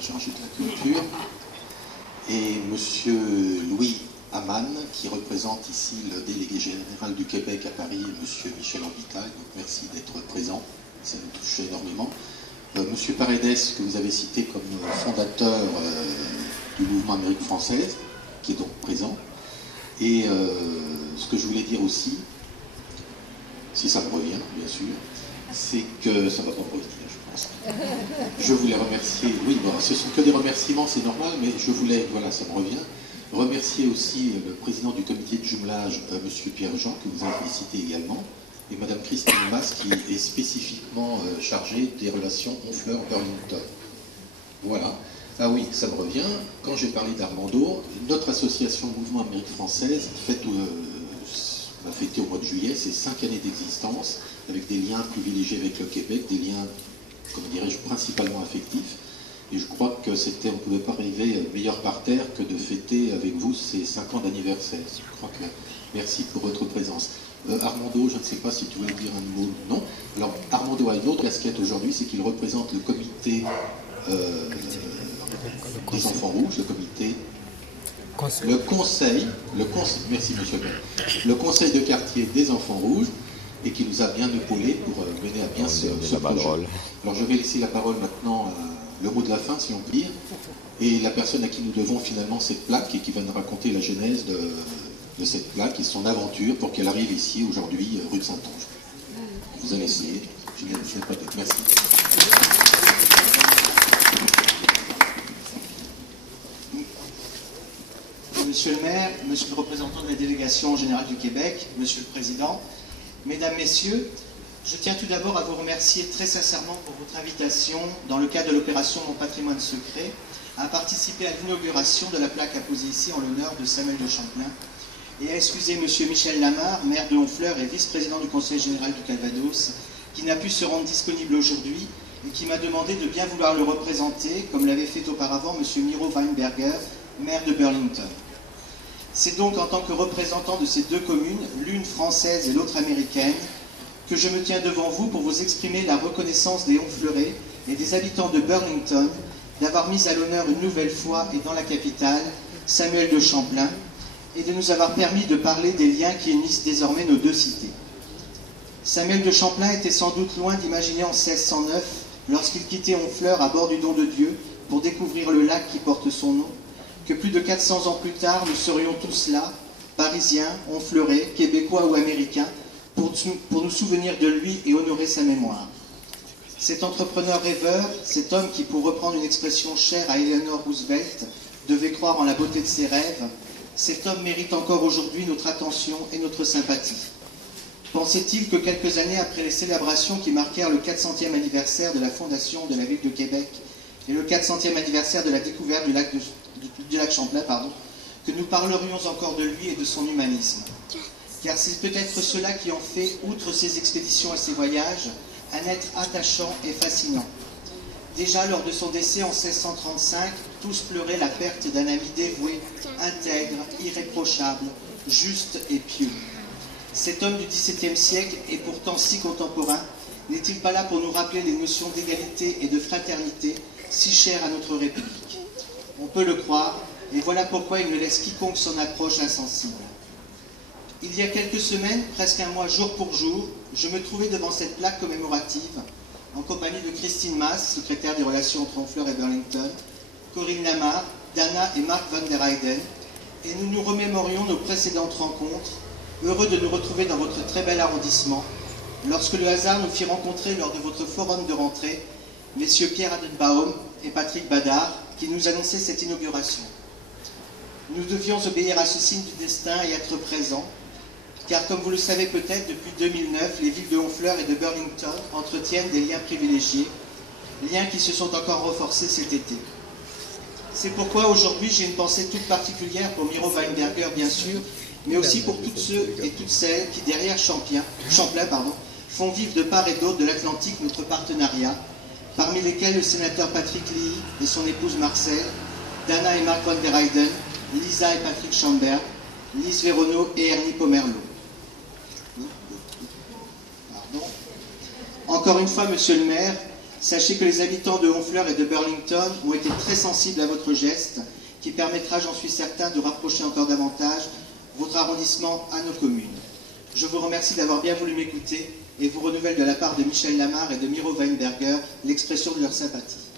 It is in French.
chargé de la culture, et monsieur Louis Amann, qui représente ici le délégué général du Québec à Paris, et monsieur Michel Ambitaille. Donc merci d'être présent, ça nous touche énormément. Monsieur Paredes, que vous avez cité comme fondateur du mouvement Amérique française, qui est donc présent. Et ce que je voulais dire aussi, si ça me revient, bien sûr, c'est que ça ne va pas me revenir, je pense. Je voulais remercier, oui, bon, ce sont que des remerciements, c'est normal, mais je voulais, voilà, ça me revient, remercier aussi le président du comité de jumelage, monsieur Pierre-Jean, que vous avez félicité également, et madame Christine Mas, qui est spécifiquement chargée des relations Honfleur-Burlington. Voilà. Ah oui, ça me revient. Quand j'ai parlé d'Armando, notre association Mouvement Amérique Française a fêté au mois de juillet ses 5 années d'existence, avec des liens privilégiés avec le Québec, des liens, comme dirais-je, principalement affectifs. Et je crois que on ne pouvait pas arriver meilleur parterre que de fêter avec vous ces 5 ans d'anniversaire. Je crois que merci pour votre présence. Armando, je ne sais pas si tu voulais dire un mot. Non. Alors, Armando a une autre casquette aujourd'hui, c'est qu'il représente le comité des enfants rouges, merci monsieur le maire, le conseil de quartier des enfants rouges, et qui nous a bien épaulés pour mener à bien ce projet. Alors je vais laisser la parole maintenant, le mot de la fin si on peut dire, et la personne à qui nous devons finalement cette plaque et qui va nous raconter la genèse de cette plaque et son aventure pour qu'elle arrive ici aujourd'hui, rue de Saint-Onge. Vous allez essayer, je n'ai pas de... Merci. Monsieur le maire, monsieur le représentant de la délégation générale du Québec, monsieur le président, mesdames, messieurs, je tiens tout d'abord à vous remercier très sincèrement pour votre invitation dans le cadre de l'opération Mon patrimoine secret à participer à l'inauguration de la plaque apposée ici en l'honneur de Samuel de Champlain et à excuser monsieur Michel Lamarre, maire de Honfleur et vice-président du conseil général du Calvados, qui n'a pu se rendre disponible aujourd'hui et qui m'a demandé de bien vouloir le représenter, comme l'avait fait auparavant monsieur Miro Weinberger, maire de Burlington. C'est donc en tant que représentant de ces deux communes, l'une française et l'autre américaine, que je me tiens devant vous pour vous exprimer la reconnaissance des Honfleurais et des habitants de Burlington d'avoir mis à l'honneur une nouvelle fois et dans la capitale Samuel de Champlain et de nous avoir permis de parler des liens qui unissent désormais nos deux cités. Samuel de Champlain était sans doute loin d'imaginer en 1609, lorsqu'il quittait Honfleur à bord du Don de Dieu pour découvrir le lac qui porte son nom, que plus de 400 ans plus tard, nous serions tous là, Parisiens, Honfleurais, Québécois ou Américains, pour nous souvenir de lui et honorer sa mémoire. Cet entrepreneur rêveur, cet homme qui, pour reprendre une expression chère à Eleanor Roosevelt, devait croire en la beauté de ses rêves, cet homme mérite encore aujourd'hui notre attention et notre sympathie. Pensait-il que quelques années après les célébrations qui marquèrent le 400e anniversaire de la fondation de la ville de Québec et le 400e anniversaire de la découverte du lac Champlain, que nous parlerions encore de lui et de son humanisme. Car c'est peut-être cela qui en fait, outre ses expéditions et ses voyages, un être attachant et fascinant. Déjà lors de son décès en 1635, tous pleuraient la perte d'un ami dévoué, intègre, irréprochable, juste et pieux. Cet homme du XVIIe siècle est pourtant si contemporain, n'est-il pas là pour nous rappeler les notions d'égalité et de fraternité si chères à notre République? On peut le croire, et voilà pourquoi il ne laisse quiconque s'en approche insensible. Il y a quelques semaines, presque un mois jour pour jour, je me trouvais devant cette plaque commémorative, en compagnie de Christine Mas, secrétaire des relations entre Honfleur et Burlington, Corinne Lamarre, Dana et Marc Van der Heyden, et nous nous remémorions nos précédentes rencontres, heureux de nous retrouver dans votre très bel arrondissement, lorsque le hasard nous fit rencontrer lors de votre forum de rentrée, messieurs Pierre Adenbaum et Patrick Badard, qui nous annonçaient cette inauguration. Nous devions obéir à ce signe du destin et être présents, car comme vous le savez peut-être, depuis 2009, les villes de Honfleur et de Burlington entretiennent des liens privilégiés, liens qui se sont encore renforcés cet été. C'est pourquoi aujourd'hui j'ai une pensée toute particulière pour Miro Weinberger bien sûr, mais aussi pour tous ceux et toutes celles qui derrière Champlain, font vivre de part et d'autre de l'Atlantique notre partenariat, parmi lesquels le sénateur Patrick Leahy et son épouse Marcel, Dana et Marc Van der Heyden, Lisa et Patrick Chamberg, Lise Véronneau et Ernie Pomerleau. Encore une fois, monsieur le maire, Sachez que les habitants de Honfleur et de Burlington ont été très sensibles à votre geste, qui permettra, j'en suis certain, de rapprocher encore davantage votre arrondissement à nos communes. Je vous remercie d'avoir bien voulu m'écouter et vous renouvelle de la part de Michel Lamar et de Miro Weinberger l'expression de leur sympathie.